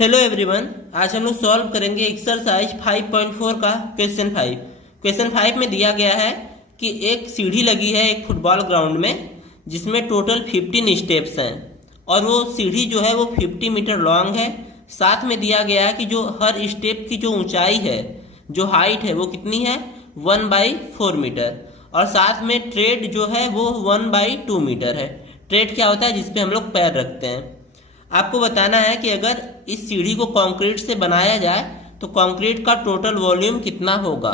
Hello everyone, आज हम लोग सॉल्व करेंगे एक्सरसाइज 5.4 का क्वेश्चन 5। क्वेश्चन 5 में दिया गया है कि एक सीढ़ी लगी है एक फुटबॉल ग्राउंड में जिसमें टोटल 15 स्टेप्स हैं और वो सीढ़ी जो है वो 50 मीटर लॉन्ग है। साथ में दिया गया है कि जो हर स्टेप की जो ऊंचाई है, जो हाइट है वो कितनी है 1/4 मीटर और साथ में ट्रेड जो है वो 1/2 मीटर है। ट्रेड क्या होता है? जिसपे हम लोग पैर रखते हैं। आपको बताना है कि अगर इस सीढ़ी को कंक्रीट से बनाया जाए तो कंक्रीट का टोटल वॉल्यूम कितना होगा।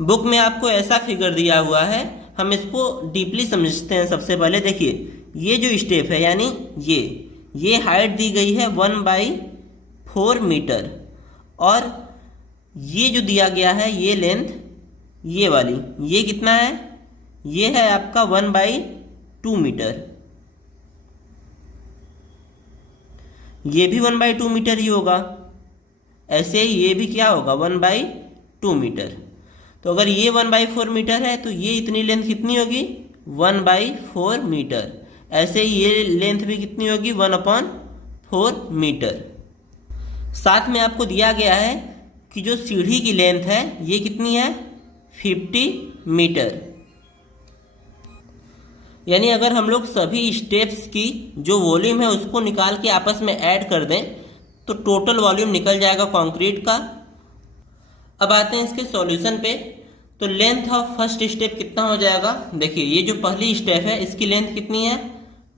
बुक में आपको ऐसा फिगर दिया हुआ है, हम इसको डीपली समझते हैं। सबसे पहले देखिए, ये जो स्टेप है यानी ये हाइट दी गई है 1/4 मीटर और ये जो दिया गया है ये लेंथ, ये वाली, ये कितना है? ये है आपका 1/2 मीटर। ये भी 1/2 मीटर ही होगा। ऐसे ही ये भी क्या होगा 1/2 मीटर। तो अगर ये 1/4 मीटर है तो ये इतनी लेंथ कितनी होगी 1/4 मीटर। ऐसे ही ये लेंथ भी कितनी होगी 1/4 मीटर। साथ में आपको दिया गया है कि जो सीढ़ी की लेंथ है ये कितनी है 50 मीटर। यानी अगर हम लोग सभी स्टेप्स की जो वॉल्यूम है उसको निकाल के आपस में ऐड कर दें तो टोटल वॉल्यूम निकल जाएगा कंक्रीट का। अब आते हैं इसके सॉल्यूशन पे। तो लेंथ ऑफ फर्स्ट स्टेप कितना हो जाएगा? देखिए, ये जो पहली स्टेप है इसकी लेंथ कितनी है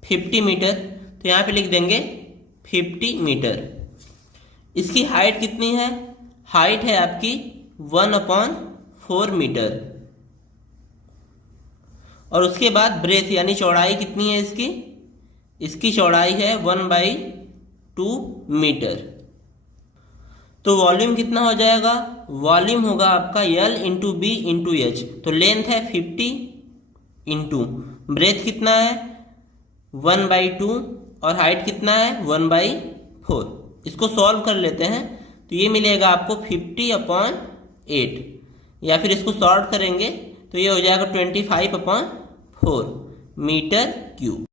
50 मीटर, तो यहाँ पे लिख देंगे 50 मीटर। इसकी हाइट कितनी है? हाइट है आपकी 1/4 मीटर। और उसके बाद ब्रेथ यानी चौड़ाई कितनी है इसकी? इसकी चौड़ाई है 1/2 मीटर। तो वॉल्यूम कितना हो जाएगा? वॉल्यूम होगा आपका L into B into H. तो लेंथ है 50 इंटू ब्रेथ कितना है 1/2 और हाइट कितना है 1/4। इसको सॉल्व कर लेते हैं तो ये मिलेगा आपको 50/8 या फिर इसको सॉल्व करेंगे तो ये हो जाएगा 25/4 मीटर क्यूब।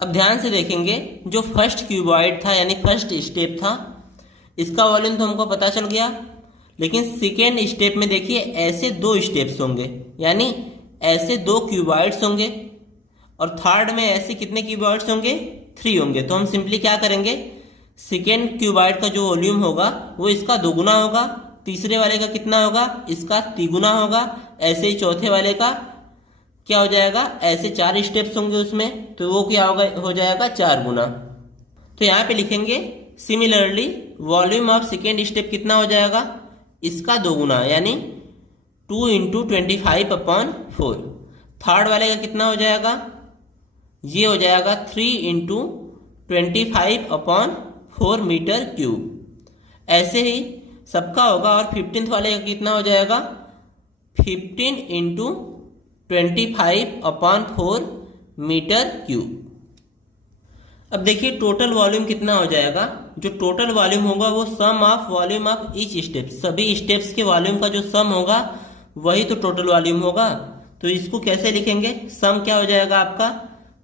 अब ध्यान से देखेंगे, जो फर्स्ट क्यूबॉइड था यानी फर्स्ट स्टेप था इसका वॉल्यूम तो हमको पता चल गया, लेकिन सेकेंड स्टेप में देखिए ऐसे 2 स्टेप्स होंगे यानी ऐसे 2 क्यूबॉइड्स होंगे और थर्ड में ऐसे कितने क्यूबॉइड्स होंगे 3 होंगे। तो हम सिंपली क्या करेंगे, सेकेंड क्यूबॉइड का जो वॉल्यूम होगा वो इसका दोगुना होगा, तीसरे वाले का कितना होगा इसका तिगुना होगा, ऐसे ही चौथे वाले का क्या हो जाएगा, ऐसे 4 स्टेप्स होंगे उसमें तो वो क्या होगा हो जाएगा 4 गुना। तो यहाँ पे लिखेंगे similarly volume of second step कितना हो जाएगा इसका दोगुना यानी 2 × 25/4। थर्ड वाले का कितना हो जाएगा, ये हो जाएगा 3 × 25/4 मीटर क्यूब। ऐसे ही सबका होगा और 15th वाले का कितना हो जाएगा 15 × 25/4 मीटर क्यूब। अब देखिए टोटल वॉल्यूम कितना हो जाएगा। जो टोटल वॉल्यूम होगा वो sum of volume of each step, सभी स्टेप्स के वॉल्यूम का जो सम होगा वही तो टोटल वॉल्यूम होगा। तो इसको कैसे लिखेंगे, सम क्या हो जाएगा आपका,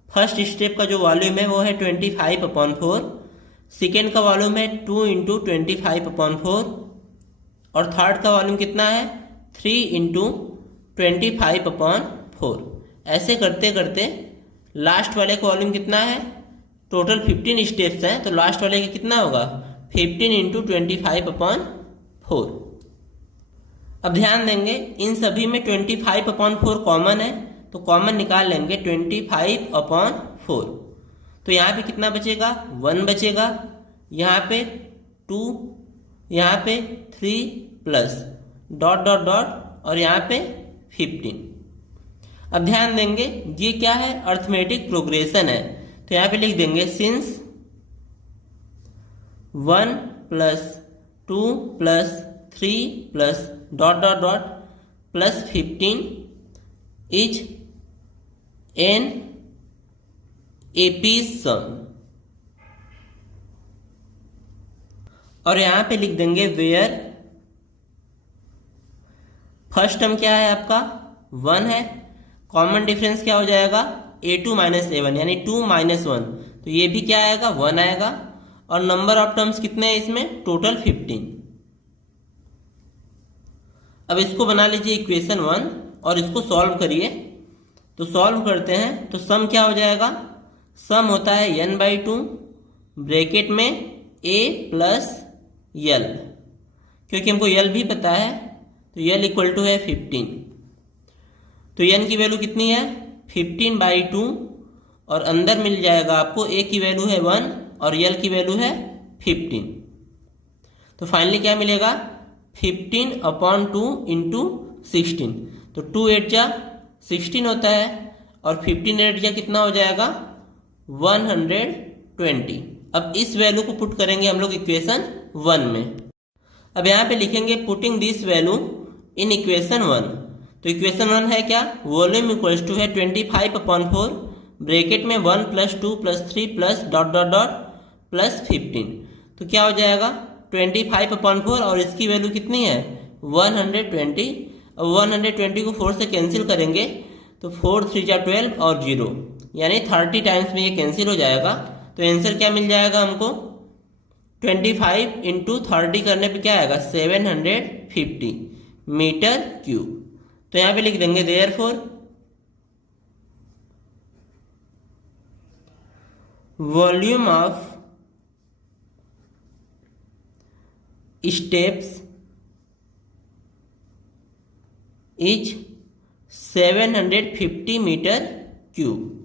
फर्स्ट स्टेप का जो वॉल्यूम है वो है 25/4, सेकेंड का वॉल्यूम है 2 × 25/4 और थर्ड का वॉल्यूम कितना है 3 × 25/4। ऐसे करते करते लास्ट वाले का वॉल्यूम कितना है, टोटल 15 स्टेप्स हैं तो लास्ट वाले का कितना होगा 15 × 25/4। अब ध्यान देंगे इन सभी में 25/4 कॉमन है तो कॉमन निकाल लेंगे 25/4। तो यहाँ पे कितना बचेगा 1 बचेगा, यहाँ पे 2, यहाँ पे 3 प्लस डॉट डॉट डॉट और यहाँ पे 15। अब ध्यान देंगे ये क्या है अर्थमेटिक प्रोग्रेशन है तो यहाँ पे लिख देंगे since 1 + 2 + 3 + dot dot dot plus 15 is an AP सम। और यहां पे लिख देंगे वेयर फर्स्ट टर्म क्या है आपका 1 है, कॉमन डिफरेंस क्या हो जाएगा a2 - a1 यानी 2 - 1 तो ये भी क्या आएगा 1 आएगा और नंबर ऑफ टर्म्स कितने हैं इसमें, टोटल 15। अब इसको बना लीजिए इक्वेशन 1 और इसको सॉल्व करिए। तो सॉल्व करते हैं तो सम क्या हो जाएगा, सम होता है n/2 ब्रैकेट में a प्लस l, क्योंकि हमको l भी पता है तो l इक्वल टू है 15। तो n की वैल्यू कितनी है 15/2 और अंदर मिल जाएगा आपको a की वैल्यू है 1 और l की वैल्यू है 15। तो फाइनली क्या मिलेगा 15/2 इंटू 16। तो 2 8 जा 16 होता है और 15 8 जा कितना हो जाएगा 120। अब इस वैल्यू को पुट करेंगे हम लोग इक्वेशन 1 में। अब यहाँ पे लिखेंगे putting this value in equation 1। तो इक्वेशन 1 है क्या, वॉल्यूम इक्वल्स टू है 25/4 ब्रैकेट में 1 + 2 + 3 plus dot dot dot plus 15। तो क्या हो जाएगा 25/4 और इसकी वैल्यू कितनी है 120। अब 120 को 4 से कैंसिल करेंगे तो 4 3 जा 12 और 0 यानी 30 टाइम्स में ये कैंसिल हो जाएगा। तो आंसर क्या मिल जाएगा हमको 25 इंटू 30 करने पे क्या आएगा 750 मीटर क्यूब। तो यहाँ पे लिख देंगे therefore volume of steps is 750 metre cube.